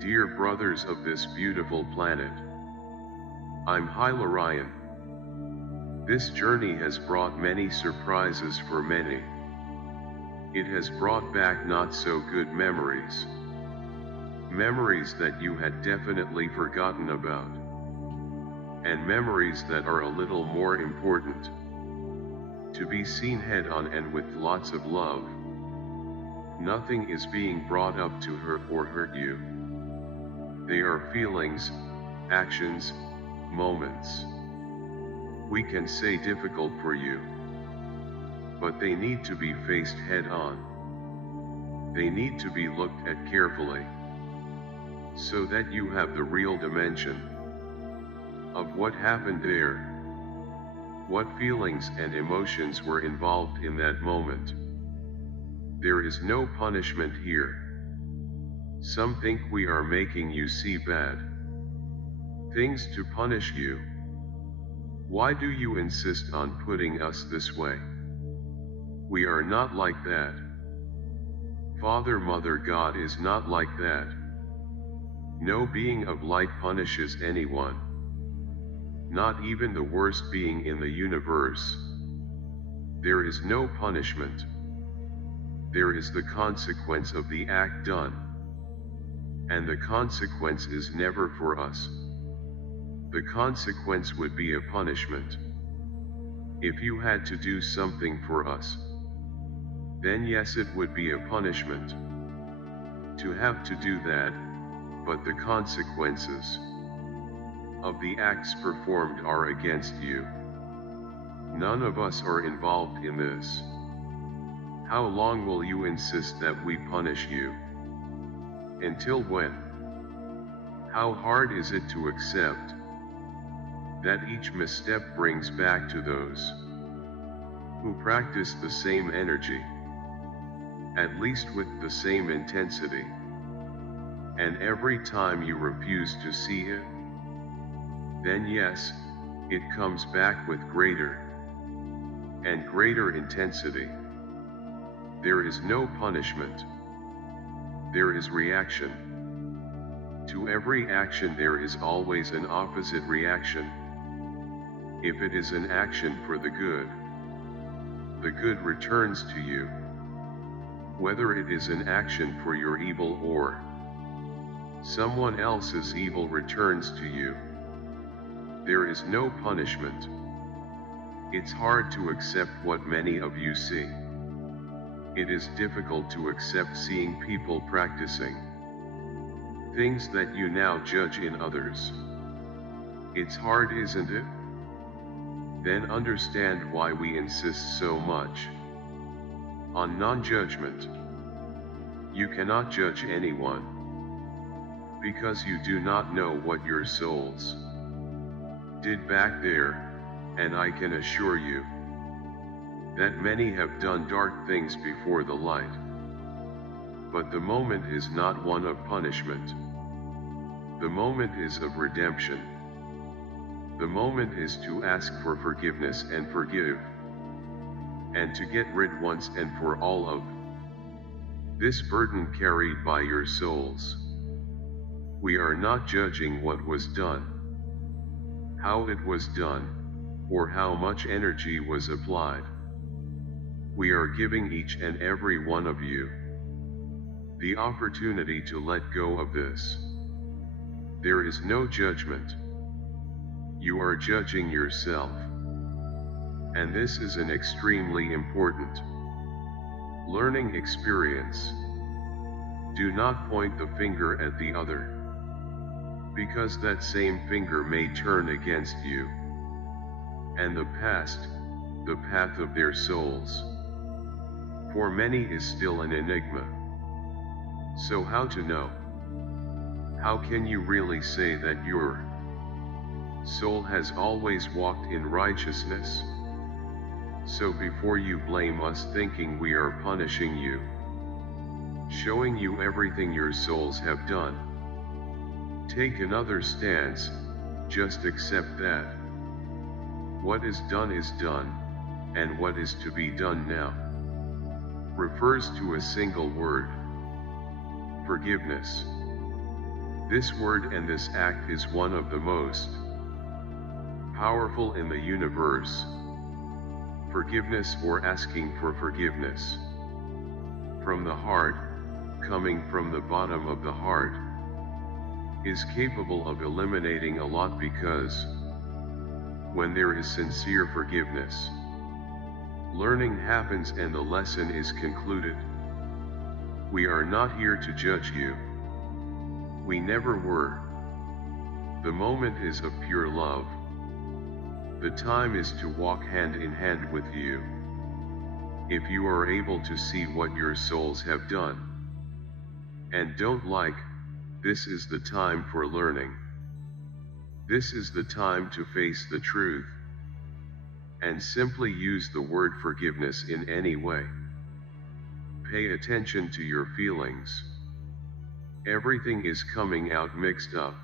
Dear brothers of this beautiful planet, I'm 𝐈𝐓'𝐒. This journey has brought many surprises for many. It has brought back not so good memories. Memories that you had definitely forgotten about. And memories that are a little more important. To be seen head on and with lots of love. Nothing is being brought up to hurt or hurt you. They are feelings, actions, moments. We can say difficult for you. But they need to be faced head on. They need to be looked at carefully. So that you have the real dimension of what happened there. What feelings and emotions were involved in that moment. There is no punishment here. Some think we are making you see bad things to punish you. Why do you insist on putting us this way? We are not like that. Father, Mother, God is not like that. No being of light punishes anyone. Not even the worst being in the universe. There is no punishment. There is the consequence of the act done. And the consequence is never for us. The consequence would be a punishment. If you had to do something for us, then yes, it would be a punishment. To have to do that, but the consequences of the acts performed are against you. None of us are involved in this. How long will you insist that we punish you? Until when? How hard is it to accept that each misstep brings back to those who practice the same energy, at least with the same intensity, and every time you refuse to see it, then yes, it comes back with greater and greater intensity. There is no punishment. There is reaction. To every action there is always an opposite reaction. If it is an action for the good returns to you. Whether it is an action for your evil or someone else's evil returns to you. There is no punishment. It's hard to accept what many of you see. It is difficult to accept seeing people practicing things that you now judge in others. It's hard, isn't it? Then understand why we insist so much on non-judgment. You cannot judge anyone, because you do not know what your souls did back there, and I can assure you that many have done dark things before the light. But the moment is not one of punishment. The moment is of redemption. The moment is to ask for forgiveness and forgive, and to get rid once and for all of this burden carried by your souls. We are not judging what was done, how it was done, or how much energy was applied. We are giving each and every one of you the opportunity to let go of this. There is no judgment. You are judging yourself. And this is an extremely important learning experience. Do not point the finger at the other, because that same finger may turn against you. And the past, the path of their souls, for many is still an enigma. So how to know? How can you really say that your soul has always walked in righteousness? So before you blame us thinking we are punishing you, showing you everything your souls have done, take another stance. Just accept that what is done, and what is to be done now refers to a single word: forgiveness. This word and this act is one of the most powerful in the universe. Forgiveness, or asking for forgiveness from the heart, coming from the bottom of the heart, is capable of eliminating a lot, because when there is sincere forgiveness, learning happens and the lesson is concluded. We are not here to judge you. We never were. The moment is of pure love. The time is to walk hand in hand with you. If you are able to see what your souls have done and don't like, this is the time for learning. This is the time to face the truth and simply use the word forgiveness in any way. Pay attention to your feelings. Everything is coming out mixed up.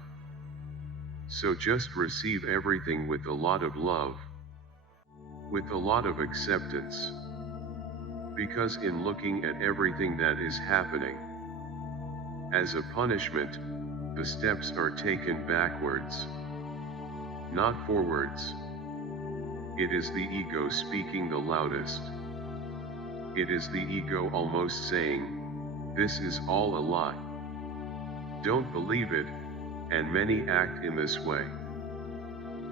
So just receive everything with a lot of love, with a lot of acceptance. Because in looking at everything that is happening as a punishment, the steps are taken backwards, not forwards. It is the ego speaking the loudest. It is the ego almost saying, "This is all a lie. Don't believe it," and many act in this way,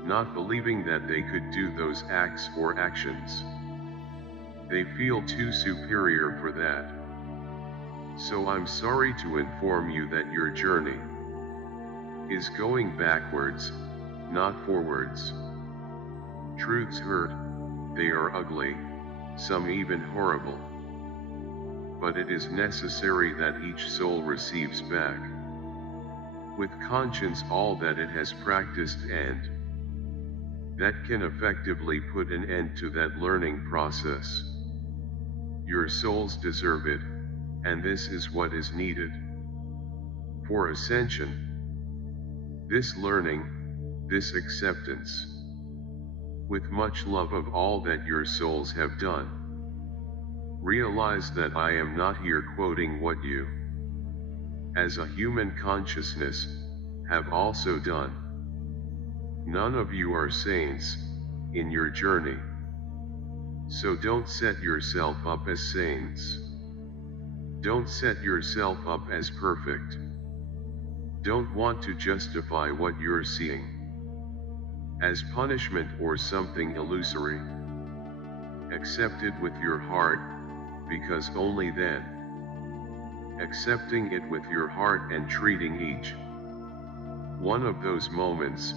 not believing that they could do those acts or actions. They feel too superior for that. So I'm sorry to inform you that your journey is going backwards, not forwards. Truths hurt, they are ugly, some even horrible. But it is necessary that each soul receives back with conscience all that it has practiced, and that can effectively put an end to that learning process. Your souls deserve it, and this is what is needed for ascension. This learning, this acceptance, with much love of all that your souls have done. Realize that I am not here quoting what you, as a human consciousness, have also done. None of you are saints in your journey. So don't set yourself up as saints. Don't set yourself up as perfect. Don't want to justify what you're seeing as punishment or something illusory. Accept it with your heart, because only then, accepting it with your heart and treating each one of those moments,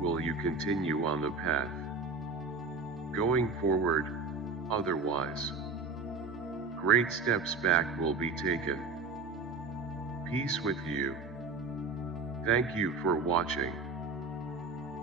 will you continue on the path going forward. Otherwise, great steps back will be taken. Peace with you. Thank you for watching.